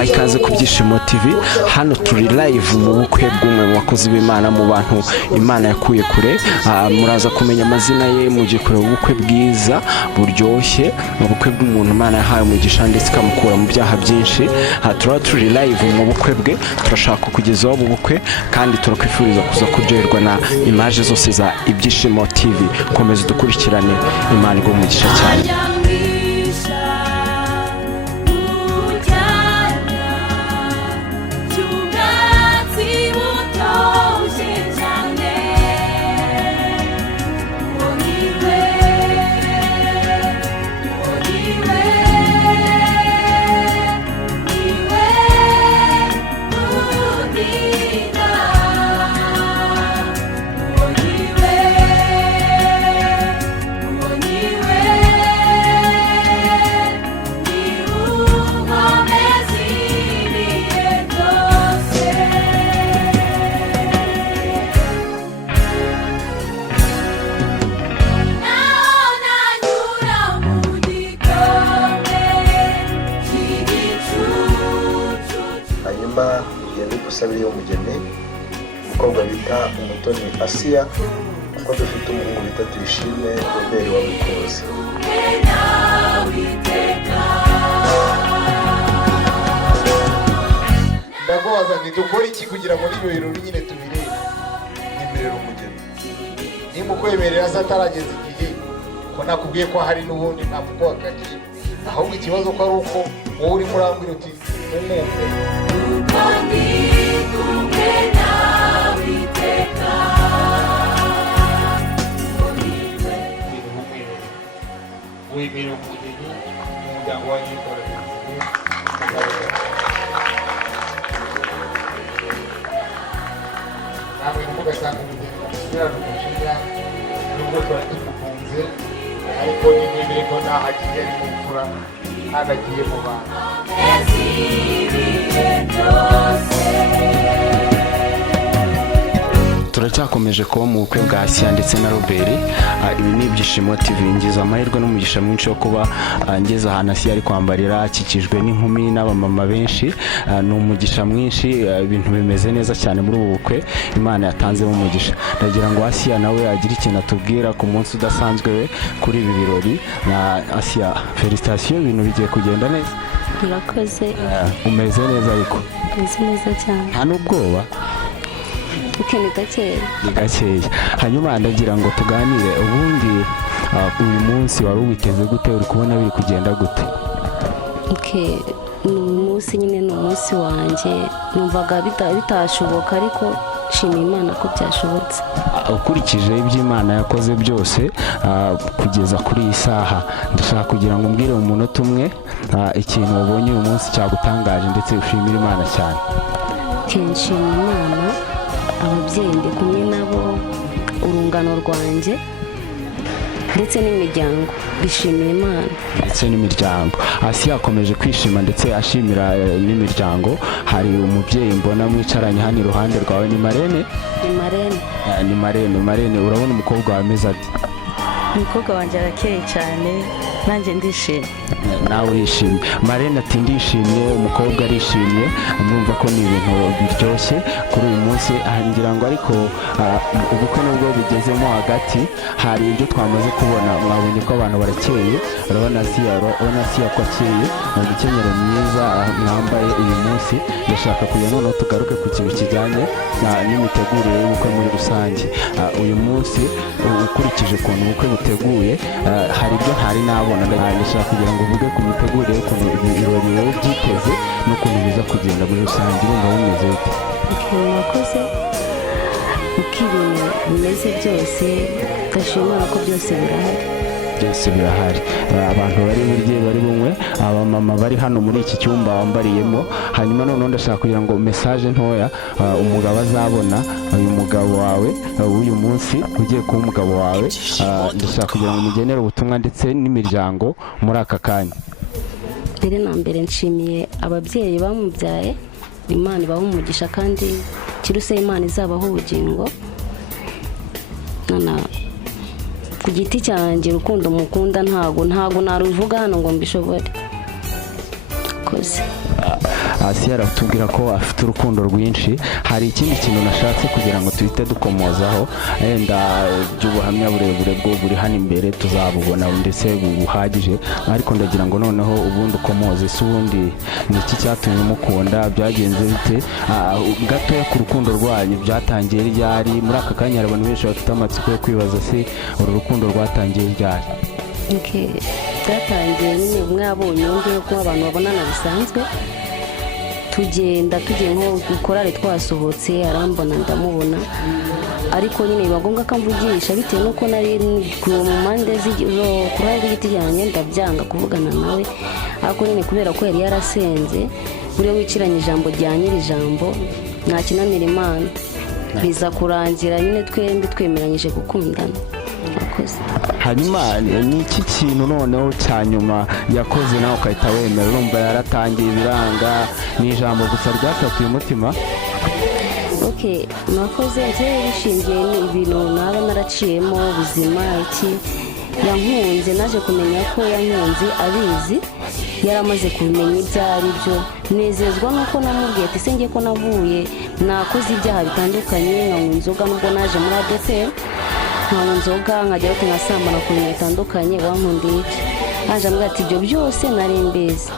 tubaha ikaze ku Byishimo TV. Hano turi live mu bukwe bw'umwe mu bakozi b'Imana, mu bantu Imana yakuye kure. Muraza kumenya amazina ye, mujye kureba ubukwe bwiza buryoshye, ubukwe bw'umuntu Imana yahaye umugisha ndetse ikamukura mu byaha byinshi. Turaba turi live mu bukwe bwe, turashaka kugezaho ubu bukwe kandi turakwifuriza kuza kuryoherwa na image zose za Ibyishimo TV. Komeza dukurikirane, Imana igwa umugisha cyane. Yari gusabira umugeni umukobwa bita Umutoni Asiya, kuko dufite umuhungu bita Tuyishime Robert wabikoze. Ndagobaza nti dukora iki kugira ngo n'ibyo birori nyine tubirebe? Nemerera umugeni nimba ukwemerera se atarageza igihe ko nakubwiye ko hari n'ubundi ntabwo wakagiye, ahubwo ikibazo ko ari uko wowe uri murambwira uti umwumve wibera umugeni umuryango wa Nyikora namwe mugasanga umugeni yararumushinga nubwo twari tumukunze, ariko nimwemere ko nahagiye ari mu mfura nagagiye mu bantu. Turacyakomeje kuba mu bukwe bwa Asiya ndetse na Robert. Ibi ni Ibyishimo TV. Ngize amahirwe n'umugisha mwinshi wo kuba ngeze ahantu Asiya ari kwambarira, akikijwe n'inkumi n'abamama benshi. Ni umugisha mwinshi, ibintu bimeze neza cyane muri ubu bukwe Imana yatanzemo umugisha. Ndagira ngo Asiya nawe agire ikintu atubwira ku munsi udasanzwe we kuri ibi birori. Na Asiya, felicitation, ibintu bigiye kugenda neza? Murakoze. Umeze neza ariko? Umeze neza cyane. Nta n'ubwoba? Ni gakeya. Ni gakeya. Hanyuma ndagira ngo tuganire ubundi uyu munsi wari uwiteze gute, uri kubona biri kugenda gute? Ni umunsi nyine, ni umunsi wanjye, numvaga bitashoboka ariko nshimiye Imana ko byashobotse. Ukurikije ibyo Imana yakoze byose kugeza kuri iyi saha, ndashaka kugira ngo umbwire mu munota umwe ikintu wabonye uyu munsi cyagutangaje ndetse ushimira Imana cyane. Nshimira Imana, ababyeyi ndi kumwe nabo, urungano rwanjye ndetse n'imiryango, bishimira Imana ndetse n'imiryango. Asiya akomeje kwishima ndetse ashimira n'imiryango. Hari umubyeyi mbona mwicaranye hano iruhande rwawe, ni Marene? Ni Marene. Urabona umukobwa wawe ameze ate? Umukobwa wanjye arakeye cyane, nanjye ndishimye. Nawe urishimye? Marene ati ndishimye, umukobwa arishimye. Mwumva ko ni ibintu biryoshye kuri uyu munsi. Ngira ngo ariko ubukwe nubwo bigezemo hagati, hari ibyo twamaze kubona. Mwabonye ko abantu barakeye, urabona Asiya ko akeye, umukenyero mwiza mwambaye uyu munsi. Ndashaka kugira noneho tugaruke ku kintu kijyanye n'imitegurire y'ubukwe muri rusange. Uyu munsi ukurikije ukuntu ubukwe buteguye, hari ibyo ntari nabona. Ndashaka kugira ngo uvuge ku mitegurire y'ukuntu ibirori wowe byiteze n'ukuntu biza kugenda muri rusange. Urumva bimeze bite? Murakoze. Uko ibintu bimeze byose, ndashimira ko byose birahari. Abantu bari burye bari bumwe, abamama bari hano muri iki cyumba wambariyemo. Hanyuma noneho ndashaka kugira ngo message ntoya umugabo azabona, uyu mugabo wawe w'uyu munsi ugiye kuba umugabo wawe, ndashaka kugira ngo mugenere ubutumwa ndetse n'imiryango muri aka kanya. Mbere na mbere nshimiye ababyeyi bamubyaye, Imana ibaha umugisha kandi kiruse Imana izabaho ubugingo. Ku giti cyanjye urukundo mukunda ntago naruvuga hano ngo mbishobore. Koze Asiya aratubwira ko afite urukundo rwinshi. Hari ikindi kintu nashatse kugira ngo tuhite dukomozaho wenda by'ubuhamya burebure bwo buri hano imbere tuzabubona ndetse buhagije, ariko ndagira ngo noneho ubundi ukomoze se ubundi ni iki cyatumye mukunda, byagenze bite, gatoya ku rukundo rwanyu byatangiye ryari. Muri aka kanya hari abantu benshi bafite amatsiko yo kwibaza se uru rukundo rwatangiye ryari. Byatangiye nyine mwabonye undi ko abantu babonana bisanzwe, tugiye nko gukorare twasohotse arambona ndamubona, ariko nyine biba ngombwa ko amvugisha bitewe n'uko nari ku mpande ku ruhande rw'igiti cyanjye ndabyanga kuvugana nawe, ariko nyine kubera ko yari yarasenze buriya wiciranye ijambo rya nyiri ijambo nta kinanira Imana, biza kurangira nyine twembi twemeranyije gukundana. Hanyuma ni iki kintu noneho cya nyuma yakoze nawe ukahita wemera? Urumva yaratangiye ibiranga, ni ijambo gusa ryafatiye umutima. Nakoze njyewe bishingiye ni ibintu naba naraciyemo ubuzima iki yankunze, naje kumenya ko yankunze abizi, yaramaze kubimenya ibyo ari byo. Nezezwa nuko namubwiye ati se ngiye ko navuye nakoze ibyaha bitandukanye, nkanywa inzoga nubwo naje muri ADPR, nkanywa inzoga nkajya nkasambana ku bintu bitandukanye, wankundiye iki? Aje ambwira ati ibyo byose nari mbizi,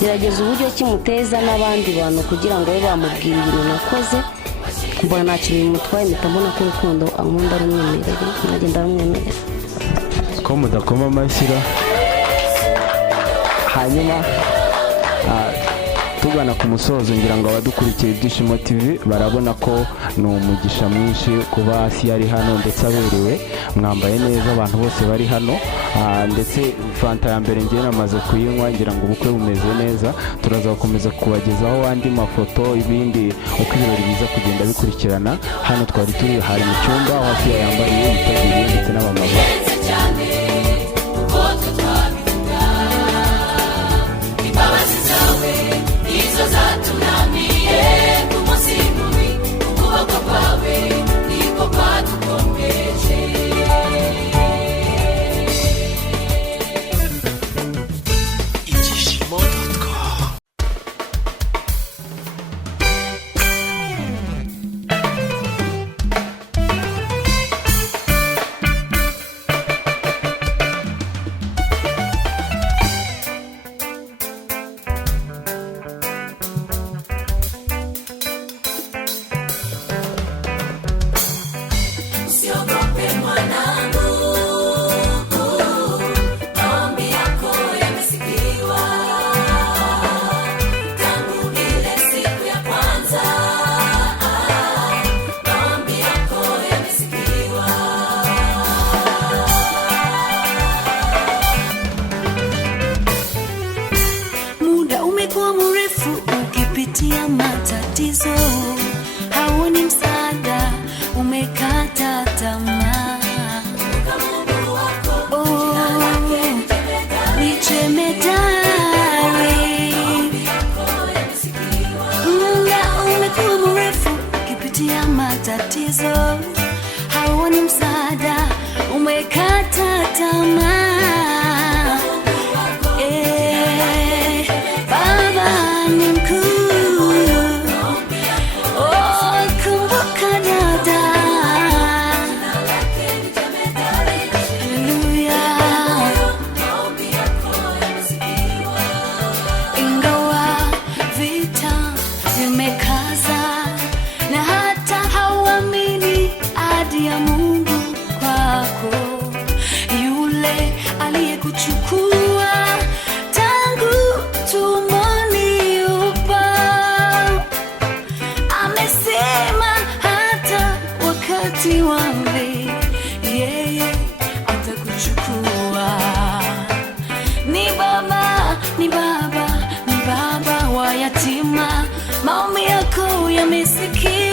gerageza uburyo kimuteza n'abandi bantu kugira ngo babe bamubwira ibintu nakoze. Mbona nta kintu bimutwaye, mpita mbona ko urukundo ankunda ari umwimerere, nkagenda aramwemerera. Ko mudakoma amashyira. Hanyuma tugana ku musozo, ngira ngo abadukurikiye Ibyishimo TV barabona ko ni umugisha mwinshi kuba Asiya ari hano ndetse aberewe, mwambaye neza abantu bose bari hano, ndetse fanta ya mbere ngiye namaze kuyinywa, ngira ngo ubukwe bumeze neza. Turaza gukomeza kubagezaho andi mafoto, ibindi uko ibirori biza kugenda bikurikirana. Hano twari turi hari mu cyumba aho Asiya yambariye yitabiriye ndetse n'abamama. Ni baba wa yatima, maombi yako yamesikia.